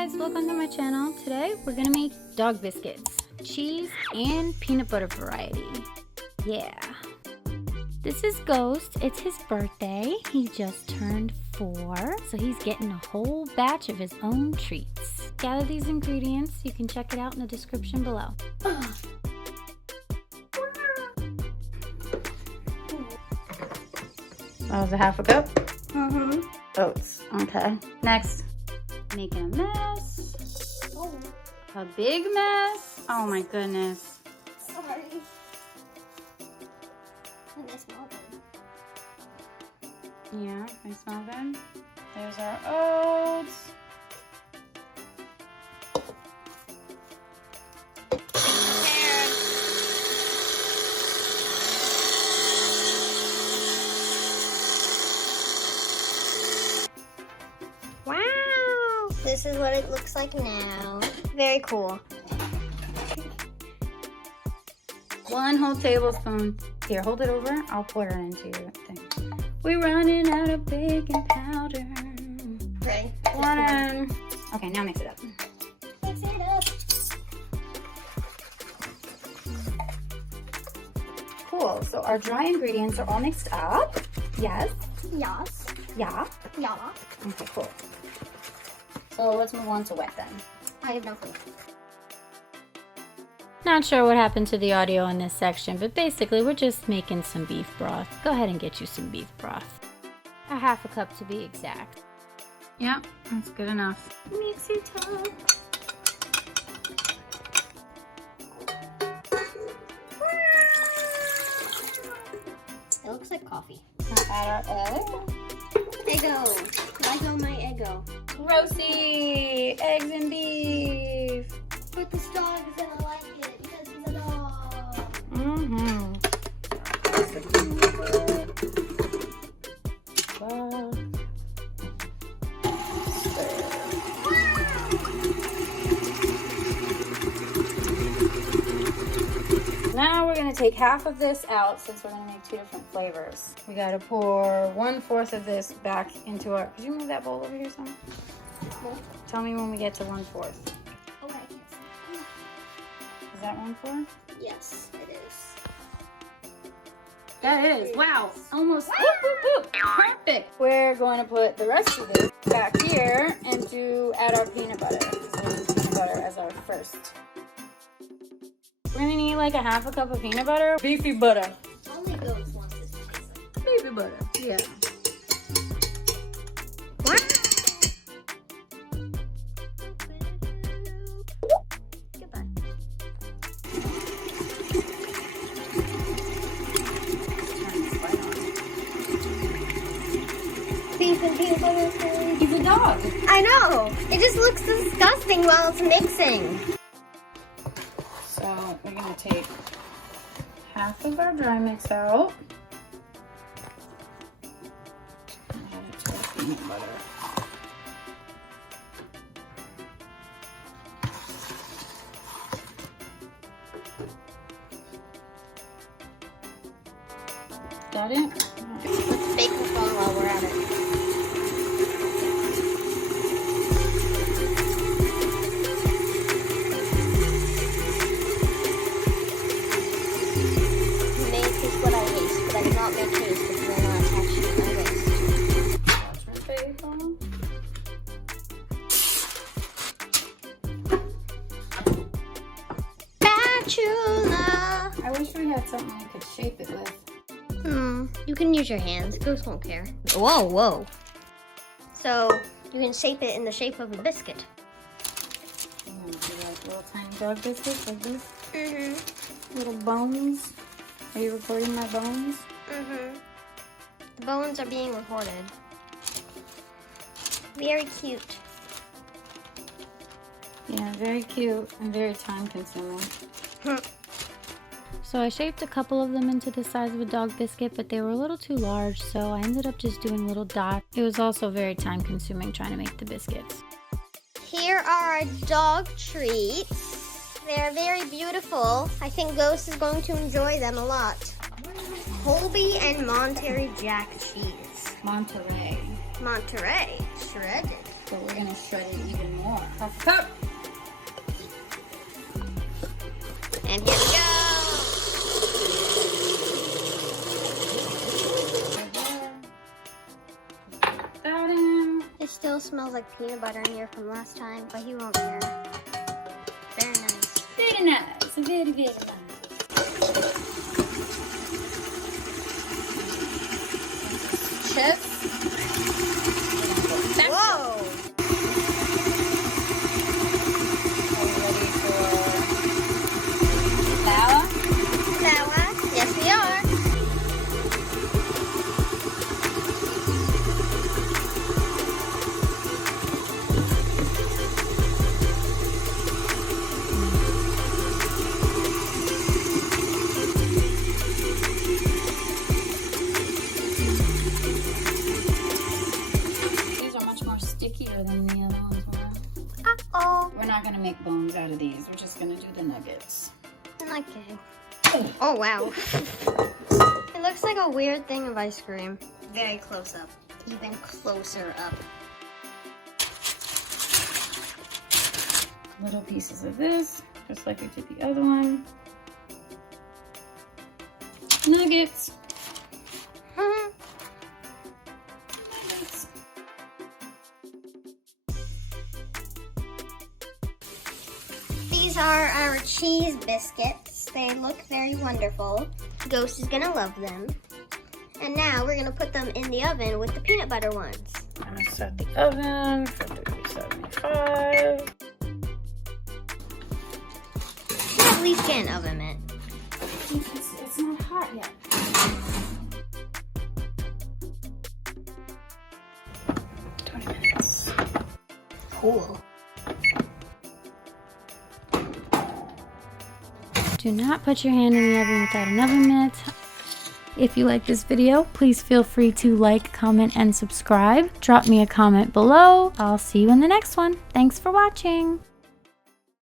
guys, welcome to my channel. Today we're gonna make dog biscuits, cheese and peanut butter variety. Yeah. This is Ghost. It's his birthday. He just turned 4, so he's getting a whole batch of his own treats. Gather these ingredients. You can check it out in the description below. That was a half a cup? Mm-hmm. Oats. Okay. Next. Making a mess. Oh. A big mess. Oh my goodness. Sorry. And they smell good. Yeah, they smell good. There's our oats. Wow! This is what it looks like now. Very cool. 1 whole tablespoon. Here, hold it over. I'll pour it into your thing. We're running out of baking powder. Ready? Okay, now mix it up. Mix it up. Cool. So our dry ingredients are all mixed up. Yes. Yes. Yeah. Yeah. Okay, cool. So let's move on to wet then. I have no clue. Not sure what happened to the audio in this section, but basically we're just making some beef broth. Go ahead and get you some beef broth. A half a cup to be exact. Yep, that's good enough. Mix it up. It looks like coffee. Now add our egg. Eggo. Lego my eggo. Roasty! Eggs and beef! But this dog is gonna like it because he's a dog. Mm-hmm. Now we're gonna take half of this out since we're gonna make 2 different flavors. We gotta pour 1/4 of this back into our. Could you move that bowl over here, son? Tell me when we get to 1/4. Okay. Is that 1/4? Yes, it is. That is. Wow. Almost. Whoop, whoop, whoop. Perfect. We're going to put the rest of this back here and add our peanut butter. So we'll do peanut butter as our first. We're going to need like a half a cup of peanut butter. Beefy butter. Only Ghost wants this spicy. Beefy butter. Yeah. Goodbye. Beef and peanut butter. He's a dog. I know. It just looks disgusting while it's mixing. So we're going to take half of our dry mix out. And add it to our peanut butter. Got it? Let's bake the phone while we're at it. May taste what I taste, but I cannot make taste because they're not attached to my waist. That's our bacon. Spatula! I wish we had something we could shape it with. You can use your hands. Ghost won't care. Whoa, whoa. So, you can shape it in the shape of a biscuit. I'm gonna do like little tiny dog biscuits like this. Mm-hmm. Little bones. Are you recording my bones? Mm-hmm. The bones are being recorded. Very cute. Yeah, very cute and very time consuming. So I shaped a couple of them into the size of a dog biscuit, but they were a little too large, so I ended up just doing little dots. It was also very time consuming trying to make the biscuits. Here are our dog treats. They're very beautiful. I think Ghost is going to enjoy them a lot. Colby and Monterey Jack cheese. Monterey. Monterey, shredded. But we're gonna shred it even more. How Pup. And here we go. That in. It still smells like peanut butter in here from last time, but he won't care. Very nice. Very nice. Very, very nice. Chips. Whoa! Are we ready for flour? Flour? Yes, we are. These are much more stickier than the other ones were. Uh-oh. We're not going to make bones out of these. We're just going to do the nuggets. Okay. Oh, wow. It looks like a weird thing of ice cream. Very close up. Even closer up. Little pieces of this, just like we did the other one. Nuggets. Nuggets. These are our cheese biscuits. They look very wonderful. Ghost is gonna love them. And now we're gonna put them in the oven with the peanut butter ones. I'm gonna set the oven for 375. At least get an oven mitt. It's not hot yet. Minutes. Cool. Do not put your hand in the oven without an oven mitt. If you like this video, please feel free to like, comment, and subscribe. Drop me a comment below. I'll see you in the next one. Thanks for watching.